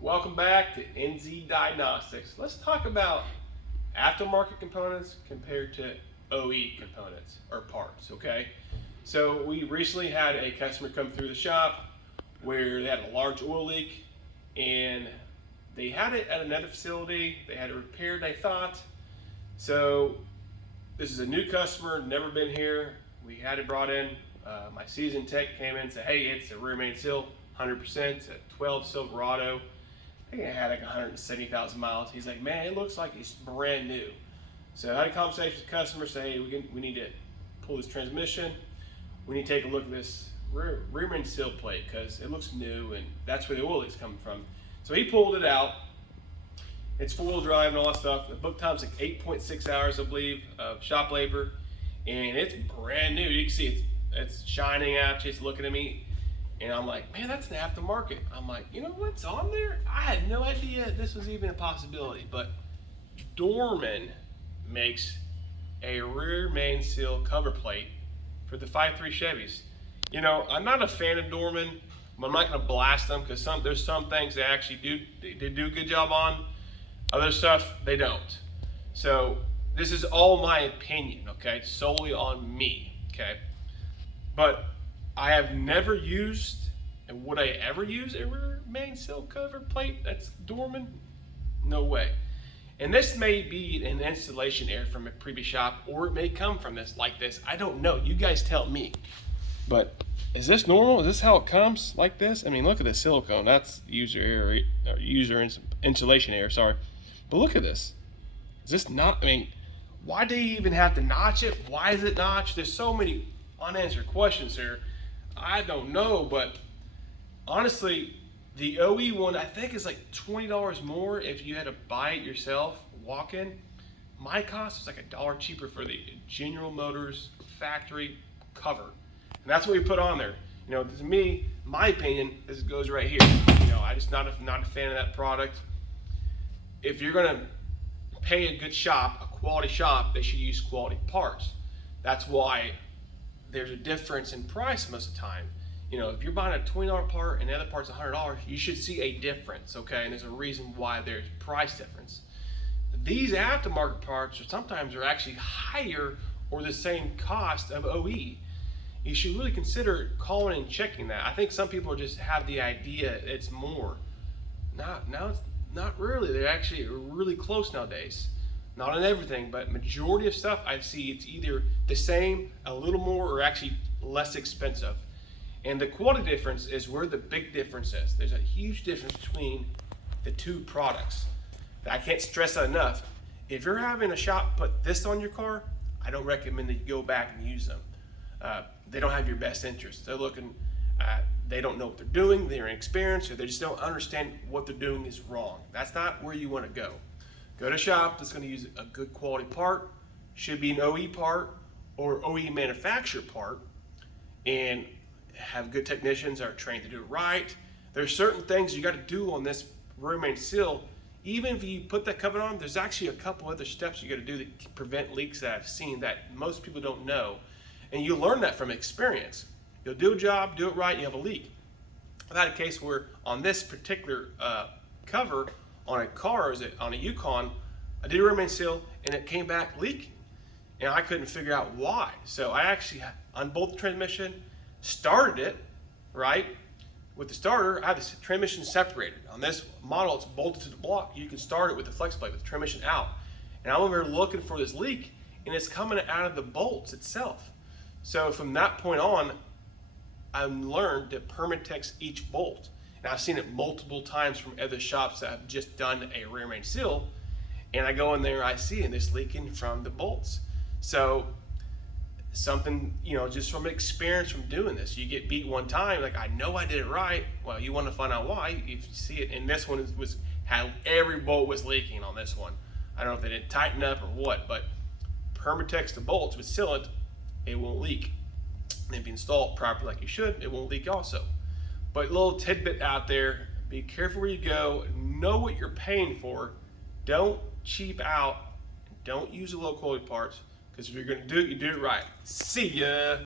Welcome back to NZ Diagnostics. Let's talk about aftermarket components compared to OE components or parts, okay? So we recently had a customer come through the shop where they had a large oil leak and they had it at another facility. They had it repaired, they thought. So this is a new customer, never been here. We had it brought in. My seasoned tech came in and said, hey, it's a rear main seal, 100%, it's a 12 Silverado. I think it had like 170,000 miles. He's like, man, it looks like it's brand new. So I had a conversation with the customer, say, hey, we need to pull this transmission. We need to take a look at this rear main seal plate because it looks new and that's where the oil leak's coming from. So he pulled it out. It's four-wheel drive and all that stuff. The book time's like 8.6 hours, I believe, of shop labor. And it's brand new. You can see it's shining at you, it's looking at me. And I'm like, man, that's an aftermarket. I'm like, you know what's on there? I had no idea this was even a possibility. But Dorman makes a rear main seal cover plate for the 5.3 Chevys. You know, I'm not a fan of Dorman. I'm not going to blast them because there's some things they actually they do a good job on. Other stuff they don't. So this is all my opinion, okay? Solely on me, okay? But I have never used, and would I ever use a rear main seal cover plate that's Dorman? No way. And this may be an installation error from a previous shop, or it may come from this like this. I don't know. You guys tell me. But is this normal? Is this how it comes like this? I mean, look at the silicone. That's user error, installation error. Sorry. But look at this. Is this not? I mean, why do you even have to notch it? Why is it notched? There's so many unanswered questions here. I don't know, but honestly, the OE one I think is like $20 more if you had to buy it yourself, walk in. My cost was like $1 cheaper for the General Motors factory cover, and that's what we put on there. You know, to me, my opinion, this goes right here. You know, I just not a fan of that product. If you're gonna pay a good shop, a quality shop, they should use quality parts. That's why there's a difference in price most of the time. You know, if you're buying a $20 part and the other part's $100, you should see a difference, okay? And there's a reason why there's price difference. These aftermarket parts sometimes are actually higher or the same cost of OE. You should really consider calling and checking that. I think some people just have the idea it's more. No, it's not really. They're actually really close nowadays. Not on everything, but majority of stuff I see it's either the same, a little more, or actually less expensive. And the quality difference is where the big difference is. There's a huge difference between the two products. I can't stress that enough. If you're having a shop put this on your car, I don't recommend that you go back and use them. They don't have your best interest. They're looking, they don't know what they're doing, they're inexperienced, or they just don't understand what they're doing is wrong. That's not where you want to go. Go to a shop that's going to use a good quality part, should be an OE part or OE manufacturer part, and have good technicians that are trained to do it right. There's certain things you got to do on this rear main seal. Even if you put that cover on, there's actually a couple other steps you got to do to prevent leaks that I've seen that most people don't know. And you learn that from experience. You'll do a job, do it right, you have a leak. I've had a case where on this particular cover on a car, on a Yukon, I did a rear main seal and it came back leaking. And I couldn't figure out why. So I actually unbolted the transmission, started it, right? With the starter, I had the transmission separated. On this model, it's bolted to the block. You can start it with the flex plate with the transmission out. And I'm over here looking for this leak and it's coming out of the bolts itself. So from that point on, I learned to Permatex each bolt. And I've seen it multiple times from other shops that have just done a rear main seal. And I go in there, I see it, it's leaking from the bolts. So something, you know, just from experience from doing this, you get beat one time, like I know I did it right. Well, you want to find out why. If you see it, and this one had every bolt was leaking on this one. I don't know if they didn't tighten up or what, but Permatex the bolts with sealant, it won't leak. And if you install it properly like you should, it won't leak also. But a little tidbit out there, be careful where you go, know what you're paying for. Don't cheap out, don't use the low quality parts, because if you're gonna do it, you do it right. See ya.